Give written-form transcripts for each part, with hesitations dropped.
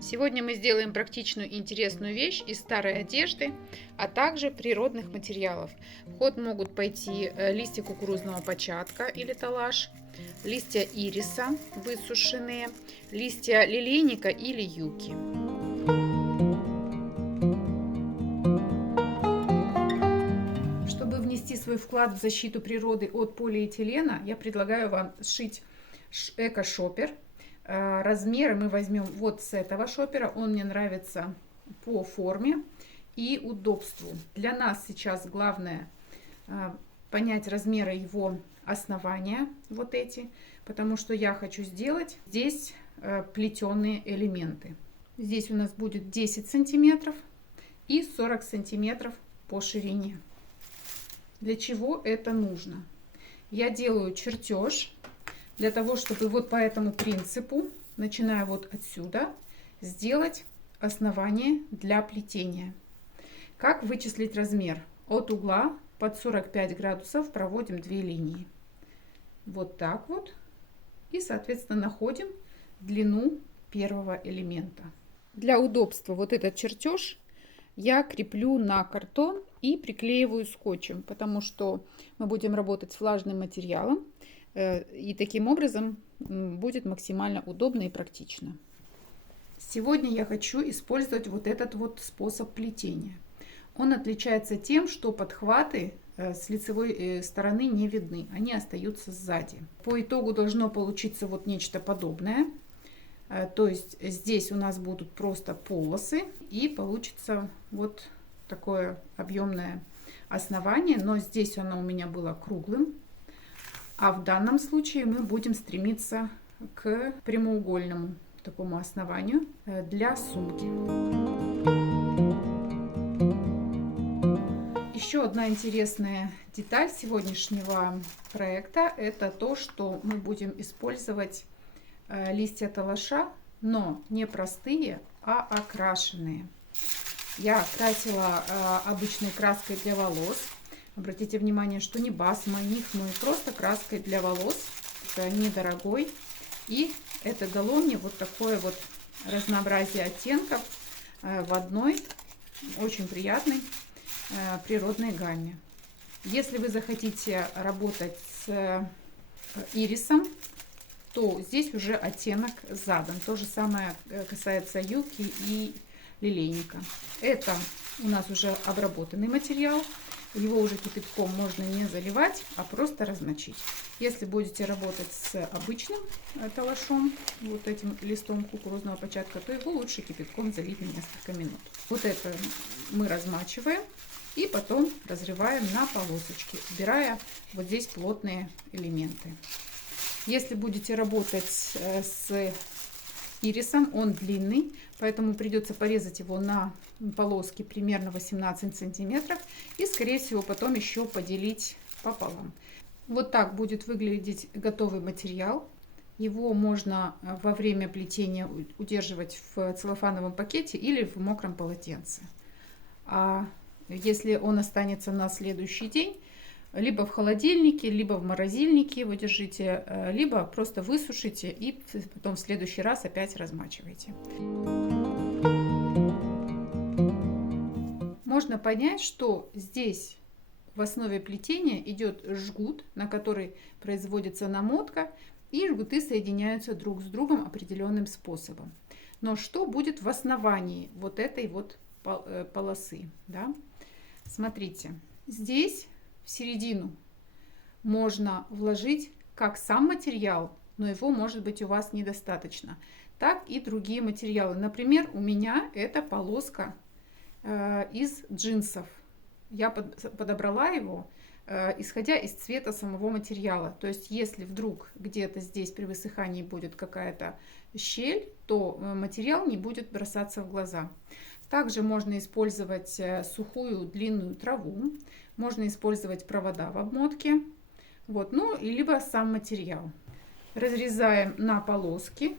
Сегодня мы сделаем практичную и интересную вещь из старой одежды, а также природных материалов. В ход могут пойти листья кукурузного початка или талаш, листья ириса высушенные, листья лилейника или юки. Чтобы внести свой вклад в защиту природы от полиэтилена, я предлагаю вам сшить эко-шопер. Размеры мы возьмем вот с этого шопера. Он мне нравится по форме и удобству. Для нас сейчас главное понять размеры его основания, вот эти, потому что я хочу сделать здесь плетеные элементы. Здесь у нас будет 10 сантиметров и 40 сантиметров по ширине. Для чего это нужно? Я делаю чертеж для того, чтобы вот по этому принципу, начиная вот отсюда, сделать основание для плетения. Как вычислить размер? От угла под 45 градусов проводим 2 линии. Вот так вот. И, соответственно, находим длину первого элемента. Для удобства вот этот чертеж я креплю на картон и приклеиваю скотчем, потому что мы будем работать с влажным материалом, и таким образом будет максимально удобно и практично. Сегодня я хочу использовать вот этот вот способ плетения. Он отличается тем, что подхваты с лицевой стороны не видны, они остаются сзади. По итогу должно получиться вот нечто подобное. То есть здесь у нас будут просто полосы, и получится вот такое объемное основание, но здесь оно у меня было круглым. А в данном случае мы будем стремиться к прямоугольному такому основанию для сумки. Еще одна интересная деталь сегодняшнего проекта — это то, что мы будем использовать листья талаша, но не простые, а окрашенные. Я красила обычной краской для волос. Обратите внимание, что не басма, не хной, просто краской для волос. Это недорогой. И это дало мне вот такое вот разнообразие оттенков в одной очень приятной природной гамме. Если вы захотите работать с ирисом, то здесь уже оттенок задан. То же самое касается юки и лилейника. Это у нас уже обработанный материал. Его уже кипятком можно не заливать, а просто размочить. Если будете работать с обычным талашом, вот этим листом кукурузного початка, то его лучше кипятком залить на несколько минут. Вот это мы размачиваем и потом разрываем на полосочки, убирая вот здесь плотные элементы. Если будете работать с ирисом, он длинный, поэтому придется порезать его на полоски примерно 18 сантиметров и, скорее всего, потом еще поделить пополам. Вот так будет выглядеть готовый материал. Его можно во время плетения удерживать в целлофановом пакете или в мокром полотенце. А если он останется на следующий день, либо в холодильнике, либо в морозильнике его держите, либо просто высушите и потом в следующий раз опять размачивайте. Можно понять, что здесь в основе плетения идет жгут, на который производится намотка, и жгуты соединяются друг с другом определенным способом. Но что будет в основании вот этой вот полосы? Да? Смотрите, здесь в середину можно вложить как сам материал, но его может быть у вас недостаточно, так и другие материалы. Например, у меня это полоска из джинсов. Я подобрала его, исходя из цвета самого материала. То есть, если вдруг где-то здесь при высыхании будет какая-то щель, то материал не будет бросаться в глаза. Также можно использовать сухую длинную траву, можно использовать провода в обмотке, вот, ну, и либо сам материал. Разрезаем на полоски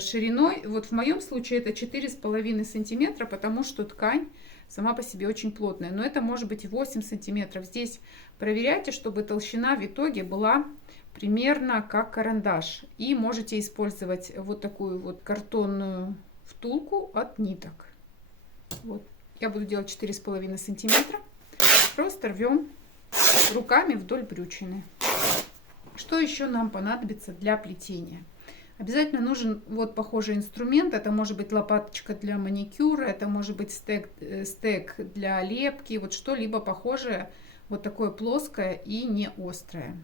шириной, вот в моем случае это 4,5 сантиметра, потому что ткань сама по себе очень плотная, но это может быть 8 сантиметров. Здесь проверяйте, чтобы толщина в итоге была примерно как карандаш. И можете использовать вот такую вот картонную втулку от ниток. Вот. Я буду делать 4,5 сантиметра. Просто рвем руками вдоль брючины. Что еще нам понадобится для плетения? Обязательно нужен вот похожий инструмент. Это может быть лопаточка для маникюра, это может быть стек для лепки, вот что-либо похожее, вот такое плоское и не острое.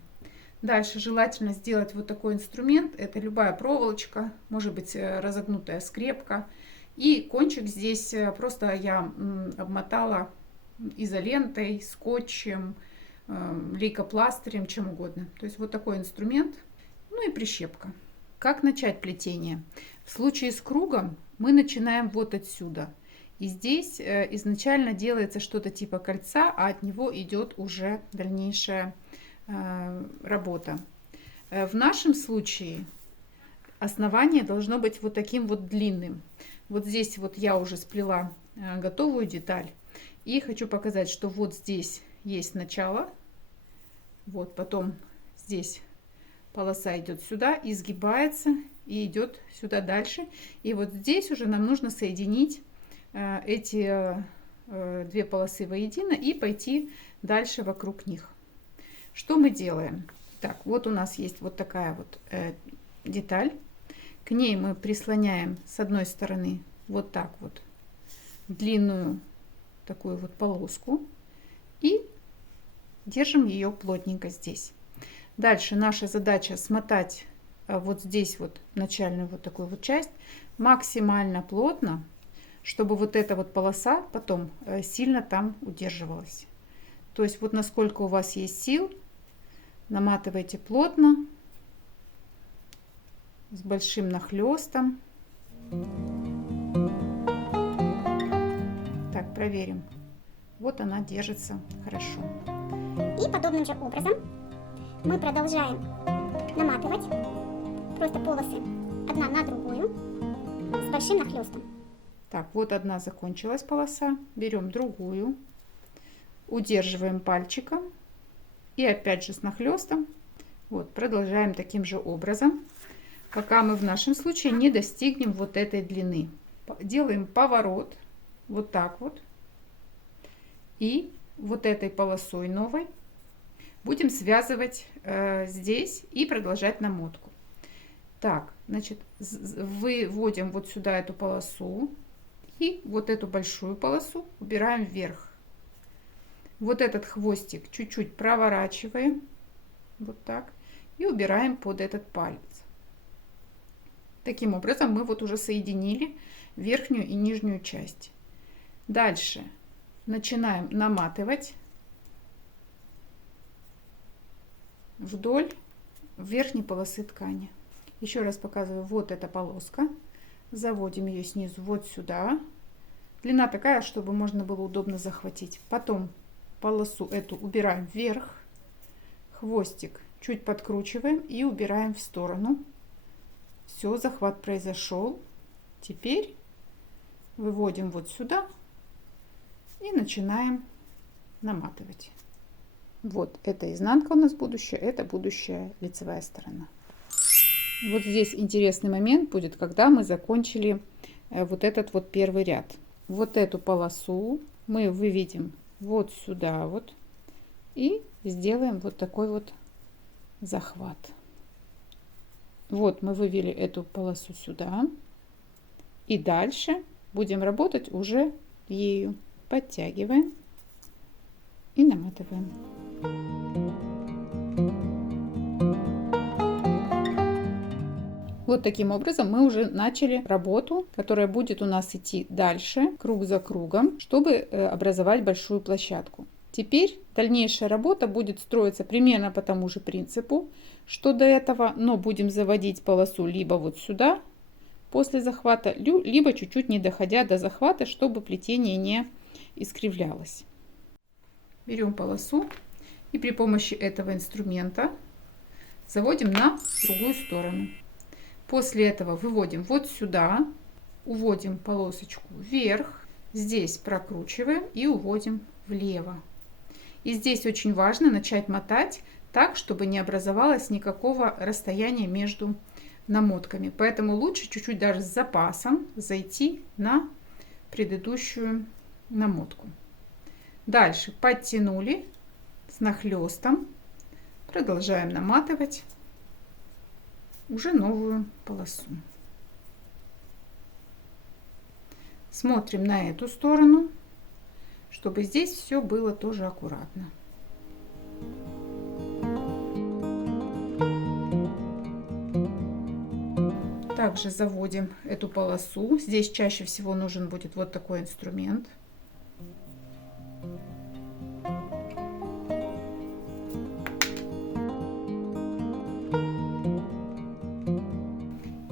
Дальше желательно сделать вот такой инструмент. Это любая проволочка, может быть разогнутая скрепка. И кончик здесь просто я обмотала изолентой, скотчем, лейкопластырем, чем угодно. То есть вот такой инструмент. Ну и прищепка. Как начать плетение? В случае с кругом мы начинаем вот отсюда. И здесь изначально делается что-то типа кольца, а от него идет уже дальнейшая работа. В нашем случае основание должно быть вот таким вот длинным. Вот здесь вот я уже сплела готовую деталь. И хочу показать, что вот здесь есть начало. Вот потом здесь полоса идет сюда, изгибается и идет сюда дальше. И вот здесь уже нам нужно соединить эти две полосы воедино и пойти дальше вокруг них. Что мы делаем? Так, вот у нас есть вот такая вот деталь. К ней мы прислоняем с одной стороны вот так вот длинную такую вот полоску и держим ее плотненько здесь. Дальше наша задача смотать вот здесь вот начальную вот такую вот часть максимально плотно, чтобы вот эта вот полоса потом сильно там удерживалась. То есть вот насколько у вас есть сил, наматывайте плотно, с большим нахлестом. Так, проверим. Вот она держится хорошо. И подобным же образом мы продолжаем наматывать просто полосы одна на другую с большим нахлестом. Так, вот одна закончилась полоса. Берем другую, удерживаем пальчиком и опять же с нахлестом. Вот, продолжаем таким же образом, пока мы в нашем случае не достигнем вот этой длины. Делаем поворот вот так вот. И вот этой полосой новой будем связывать здесь и продолжать намотку. Так, значит, выводим вот сюда эту полосу и вот эту большую полосу убираем вверх. Вот этот хвостик чуть-чуть проворачиваем вот так и убираем под этот палец. Таким образом мы вот уже соединили верхнюю и нижнюю часть. Дальше начинаем наматывать вдоль верхней полосы ткани. Еще раз показываю, вот эта полоска. Заводим ее снизу вот сюда. Длина такая, чтобы можно было удобно захватить. Потом полосу эту убираем вверх. Хвостик чуть подкручиваем и убираем в сторону. Все, захват произошел. Теперь выводим вот сюда и начинаем наматывать. Вот, это изнанка у нас будущая, это будущая лицевая сторона. Вот здесь интересный момент будет, когда мы закончили вот этот вот первый ряд. Вот эту полосу мы выведем вот сюда вот и сделаем вот такой вот захват. Вот мы вывели эту полосу сюда и дальше будем работать уже ею. Подтягиваем и наматываем. Вот таким образом мы уже начали работу, которая будет у нас идти дальше, круг за кругом, чтобы образовать большую площадку. Теперь дальнейшая работа будет строиться примерно по тому же принципу, что до этого, но будем заводить полосу либо вот сюда после захвата, либо чуть-чуть не доходя до захвата, чтобы плетение не искривлялось. Берем полосу и при помощи этого инструмента заводим на другую сторону. После этого выводим вот сюда, уводим полосочку вверх, здесь прокручиваем и уводим влево. И здесь очень важно начать мотать так, чтобы не образовалось никакого расстояния между намотками. Поэтому лучше чуть-чуть даже с запасом зайти на предыдущую намотку. Дальше подтянули с нахлестом, продолжаем наматывать уже новую полосу. Смотрим на эту сторону, чтобы здесь все было тоже аккуратно. Также заводим эту полосу. Здесь чаще всего нужен будет вот такой инструмент.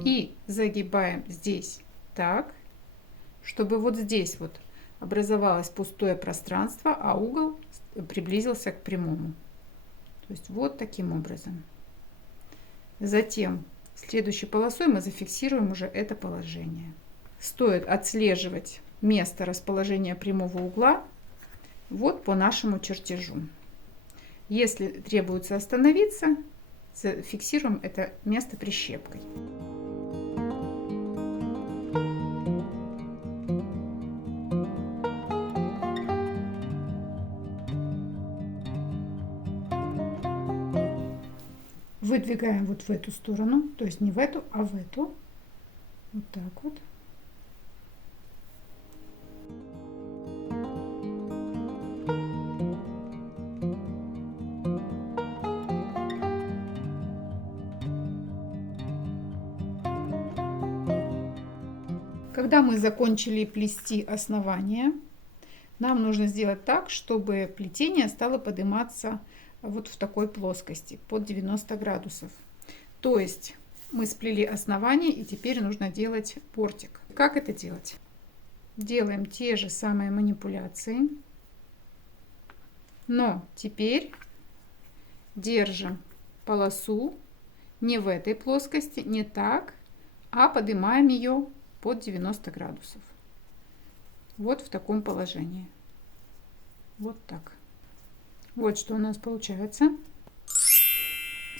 И загибаем здесь так, чтобы вот здесь вот образовалось пустое пространство, а угол приблизился к прямому. То есть вот таким образом. Затем следующей полосой мы зафиксируем уже это положение. Стоит отслеживать место расположения прямого угла вот по нашему чертежу. Если требуется остановиться, зафиксируем это место прищепкой. Выдвигаем вот в эту сторону, то есть не в эту, а в эту. Вот так вот. Когда мы закончили плести основание, нам нужно сделать так, чтобы плетение стало подниматься вот в такой плоскости под 90 градусов. То есть мы сплели основание, и теперь нужно делать бортик. Как это делать? Делаем те же самые манипуляции, но теперь держим полосу не в этой плоскости, не так, а поднимаем ее под 90 градусов. Вот в таком положении. Вот так. Вот что у нас получается.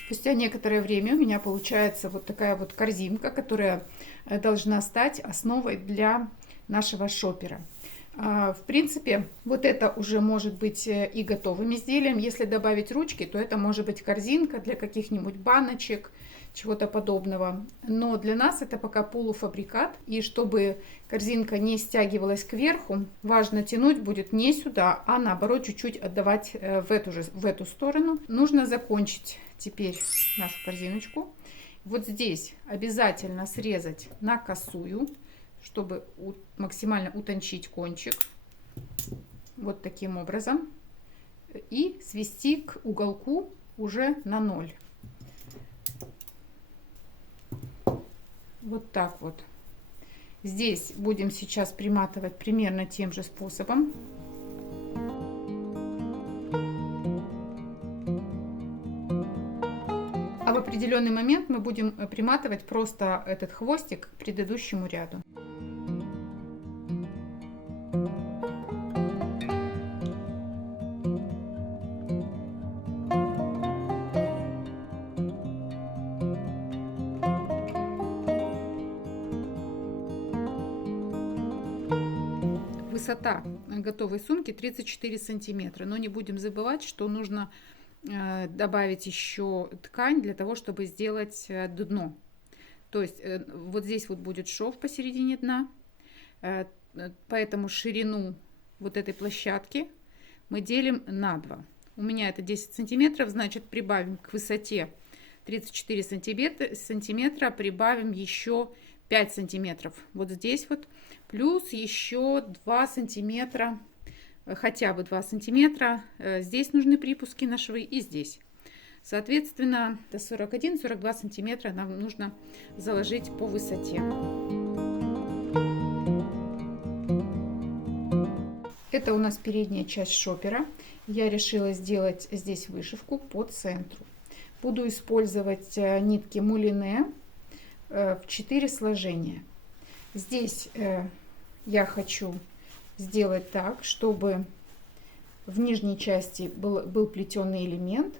Спустя некоторое время у меня получается вот такая вот корзинка, которая должна стать основой для нашего шопера. В принципе, вот это уже может быть и готовым изделием. Если добавить ручки, то это может быть корзинка для каких-нибудь баночек, чего-то подобного. Но для нас это пока полуфабрикат. И чтобы корзинка не стягивалась кверху, важно тянуть будет не сюда, а наоборот чуть-чуть отдавать в эту сторону. Нужно закончить теперь нашу корзиночку. Вот здесь обязательно срезать на косую, чтобы максимально утончить кончик. Вот таким образом. И свести к уголку уже на 0. Вот так вот. Здесь будем сейчас приматывать примерно тем же способом. А в определенный момент мы будем приматывать просто этот хвостик к предыдущему ряду. Высота готовой сумки 34 сантиметра, но не будем забывать, что нужно добавить еще ткань для того, чтобы сделать дно. То есть вот здесь вот будет шов посередине дна, поэтому ширину вот этой площадки мы делим на 2. У меня это 10 сантиметров, значит прибавим к высоте 34 сантиметра, прибавим еще 5 сантиметров вот здесь вот, плюс еще 2 сантиметра, хотя бы 2 сантиметра. Здесь нужны припуски на швы и здесь. Соответственно, до 41-42 сантиметра нам нужно заложить по высоте. Это у нас передняя часть шопера. Я решила сделать здесь вышивку по центру. Буду использовать нитки мулине в 4 сложения. Здесь я хочу сделать так, чтобы в нижней части был плетеный элемент,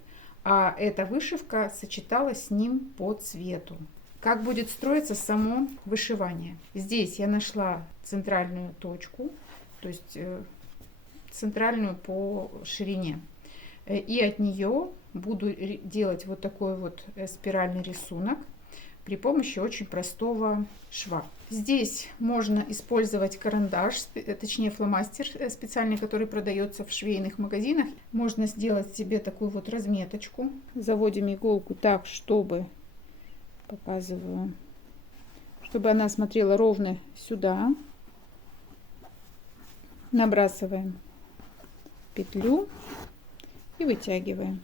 а эта вышивка сочеталась с ним по цвету. Как будет строиться само вышивание? Здесь я нашла центральную точку, то есть центральную по ширине. И от нее буду делать вот такой вот спиральный рисунок при помощи очень простого шва. Здесь можно использовать карандаш, точнее фломастер специальный, который продается в швейных магазинах. Можно сделать себе такую вот разметочку. Заводим иголку так, чтобы, показываю, чтобы она смотрела ровно сюда. Набрасываем петлю и вытягиваем.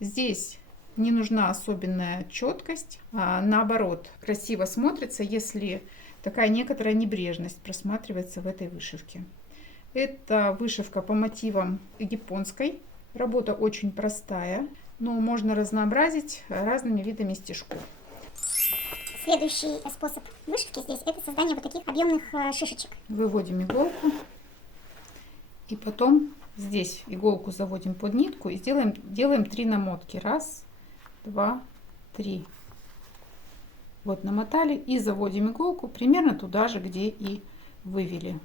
Здесь не нужна особенная четкость, а наоборот, красиво смотрится, если такая некоторая небрежность просматривается в этой вышивке. Это вышивка по мотивам японской. Работа очень простая, но можно разнообразить разными видами стежков. Следующий способ вышивки здесь — это создание вот таких объемных шишечек. Выводим иголку и потом здесь иголку заводим под нитку и делаем 3 намотки. 1, 2, 3. Вот намотали и заводим иголку примерно туда же, где и вывели.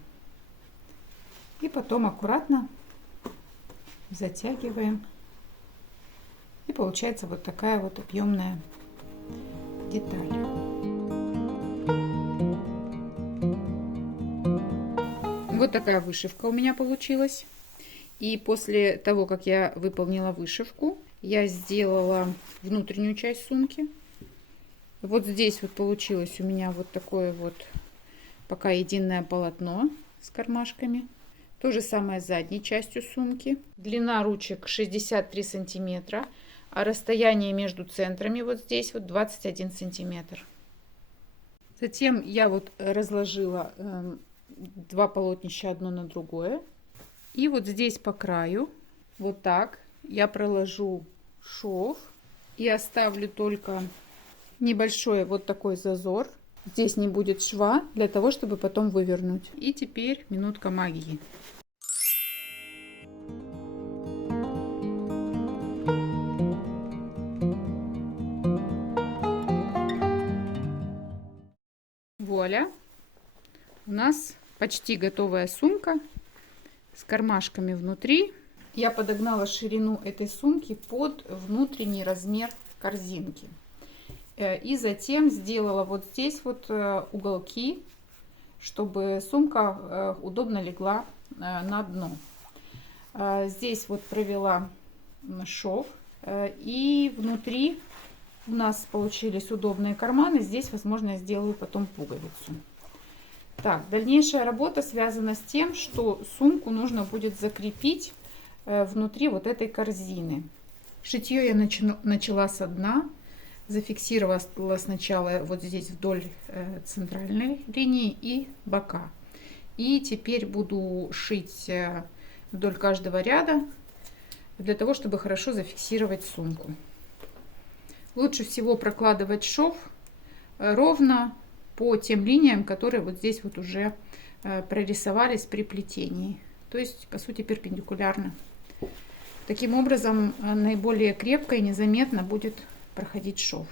И потом аккуратно затягиваем. И получается вот такая вот объемная деталь. Вот такая вышивка у меня получилась. И после того, как я выполнила вышивку, я сделала внутреннюю часть сумки. Вот здесь вот получилось у меня вот такое вот пока единое полотно с кармашками. То же самое с задней частью сумки. Длина ручек 63 сантиметра, а расстояние между центрами вот здесь вот 21 сантиметр. Затем я вот разложила 2 полотнища одно на другое. И вот здесь по краю вот так я проложу шов и оставлю только небольшой вот такой зазор. Здесь не будет шва, для того, чтобы потом вывернуть. И теперь минутка магии. Вуаля! У нас почти готовая сумка с кармашками внутри. Я подогнала ширину этой сумки под внутренний размер корзинки. И затем сделала вот здесь вот уголки, чтобы сумка удобно легла на дно. Здесь вот провела шов. И внутри у нас получились удобные карманы. Здесь, возможно, я сделаю потом пуговицу. Так, дальнейшая работа связана с тем, что сумку нужно будет закрепить внутри вот этой корзины. Шитье я начала со дна, зафиксировала сначала вот здесь вдоль центральной линии и бока. И теперь буду шить вдоль каждого ряда, для того, чтобы хорошо зафиксировать сумку. Лучше всего прокладывать шов ровно по тем линиям, которые вот здесь вот уже прорисовались при плетении. То есть, по сути, перпендикулярно. Таким образом, наиболее крепко и незаметно будет проходить шов.